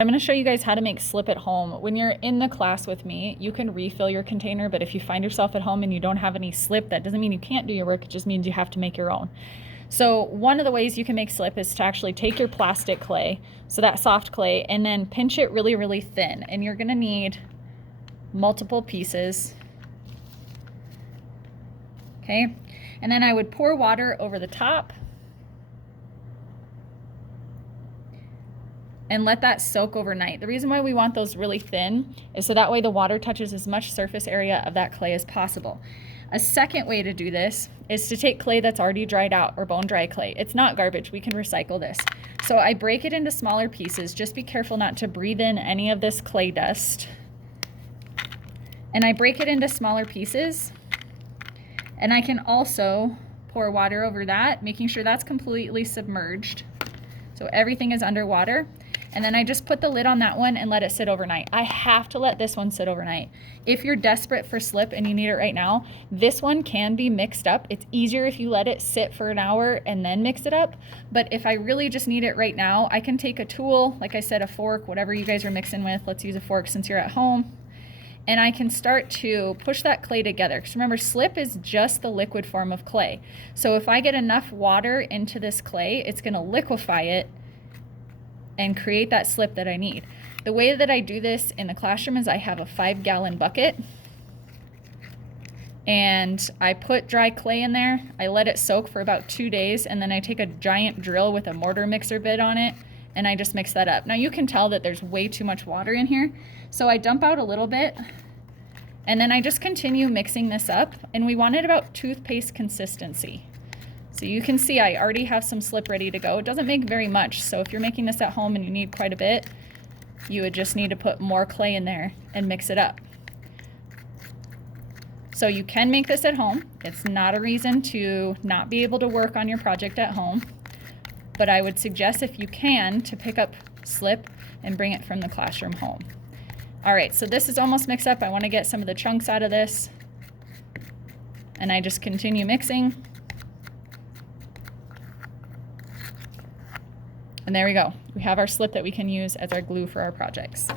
I'm going to show you guys how to make slip at home. When you're in the class with me, you can refill your container, but if you find yourself at home and you don't have any slip, that doesn't mean you can't do your work, it just means you have to make your own. So one of the ways you can make slip is to actually take your plastic clay, so that soft clay, and then pinch it really, really thin. And you're going to need multiple pieces. Okay, and then I would pour water over the top and let that soak overnight. The reason why we want those really thin is so that way the water touches as much surface area of that clay as possible. A second way to do this is to take clay that's already dried out, or bone dry clay. It's not garbage, we can recycle this. So I break it into smaller pieces. Just be careful not to breathe in any of this clay dust. And I break it into smaller pieces. And I can also pour water over that, making sure that's completely submerged. So everything is underwater. And then I just put the lid on that one and let it sit overnight. I have to let this one sit overnight. If you're desperate for slip and you need it right now, this one can be mixed up. It's easier if you let it sit for an hour and then mix it up. But if I really just need it right now, I can take a tool, like I said, a fork, whatever you guys are mixing with. Let's use a fork since you're at home. And I can start to push that clay together. Because remember, slip is just the liquid form of clay. So if I get enough water into this clay, it's gonna liquefy it and create that slip that I need. The way that I do this in the classroom is I have a 5-gallon bucket and I put dry clay in there. I let it soak for about 2 days, and then I take a giant drill with a mortar mixer bit on it and I just mix that up. Now you can tell that there's way too much water in here. So I dump out a little bit and then I just continue mixing this up, and we want it about toothpaste consistency. So you can see I already have some slip ready to go. It doesn't make very much, so if you're making this at home and you need quite a bit, you would just need to put more clay in there and mix it up. So you can make this at home. It's not a reason to not be able to work on your project at home, but I would suggest, if you can, to pick up slip and bring it from the classroom home. All right, so this is almost mixed up. I want to get some of the chunks out of this, and I just continue mixing. And there we go. We have our slip that we can use as our glue for our projects.